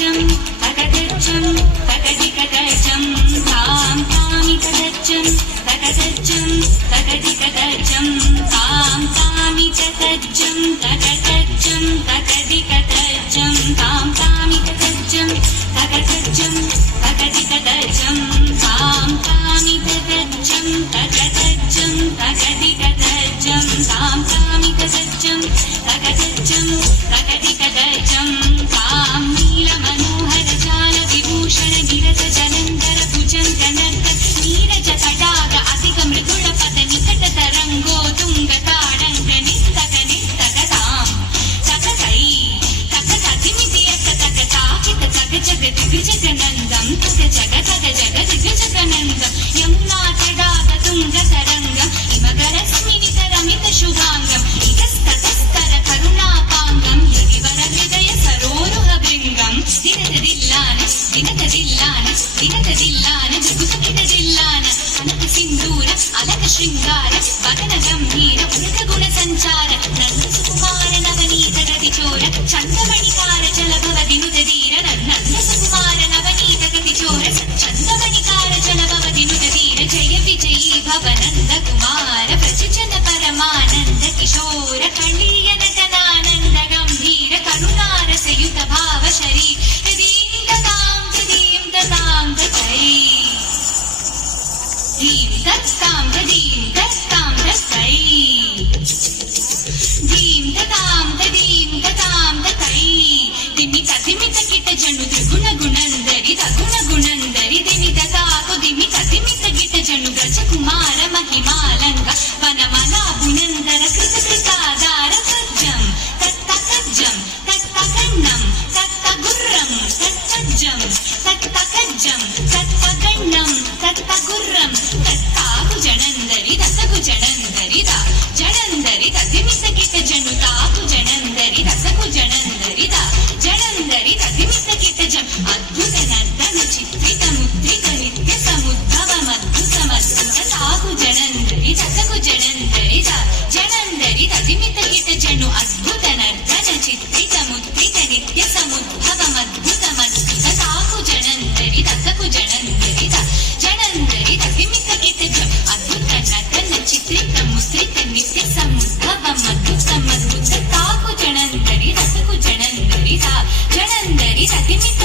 తగదచ్చం తగదచ్చం తగదికదచ్చం తాం తామికదచ్చం తగదచ్చం తగదికదచ్చం తాం తామికదచ్చం తగదచ్చం తగదికదచ్చం తాం తామికదచ్చం తగదచ్చం తగదికదచ్చం తాం తామికదచ్చం తగదచ్చం తగదికదచ్చం తాం తామికదచ్చం తగదచ్చం తగదికదచ్చం తాం నీలమనోహర జాల విభూషణ నిరత జలంధర భుజంగ నర్త నీరజ తడాగ అధిక మృదుల పద నికట తరంగో తుంగ తాడంగ నిత్తగ నిత్తగ తాం తగదై తగదతిమితి అక్క తగ తాకిత తగ జగ దిగ జగనందం తగ జగ తగ జగ దిగ జగనందం యమునా తడాగ తుంగ తరంగం ఇమగరస్మిని తరమిత శుభాంగం ఇగస్తతస్తర కరుణాపాంగం యదివర హృదయ సరోరుహ భృంగం దినతదిల్లాన దినతదిల్లాన దినతదిల్లాన జగుతకితదిల్లాన కనక సింధూర అలక శృంగార వదన గంభీర ఉరక గుణ సంచార నంద సుకుమార నవనీత గతి చోర చందమణికార జలభవ దినుతధీర నంద సుకుమార నవనీత గతి చోర చందమణికార జలభవ దినుతధీర జయ విజయీ భవ నంద కుమార ప్రచన పరమానంద కిశోర కళీయ నటనానంద గంభీర కరుణారసయుత భావ శరీ దీం దతాం దతై దీం దత్తాం దతై దీం దతాం దతై దిమిత దిమిత కిట జను త్రిగుణ గుణందరి తగుణ గుణందరి దిమిత తాకు దిమిత దిమిత గిట జను గజ కుమార మహిమాలంగ వనమనా గుణందర కృత కృతాధార సజ్జం తత్తకజ్జం తత్తకన్నం తత్తగుర్రం తత్తజ్జం తత్తకజ్జం తత్తగన్నం తత్తగుర్రం తత్తాకు జనందరి దసకు జనందరి దా జనందరి తదిమిత కిట జను తాకు జనందరి దసకు జనందరి దా జనందరి తదిమిత కిట జం అద్భుత నర్తన చిత్రిత ముద్రిత నిత్య సముద్భవ మద్భుత మద్భుత తాకు జనందరి దసకు జనందరి దా జనందరి తదిమిత కిట జను అద్భుత నర్తన చిత్రిత ముద్రిత నిత్య సముద్భవ మద్భుత మద్భుత తాకు జనందరి దసకు జనందరి దా జనందరి తదిమిత కిట జం అద్భుత నర్తన చిత్రిత ముద్రిత నిత్య సముద్భవ మద్భుత మద్భుత తాకు జనందరి దసకు జనందరి దా జనందరి తదిమిత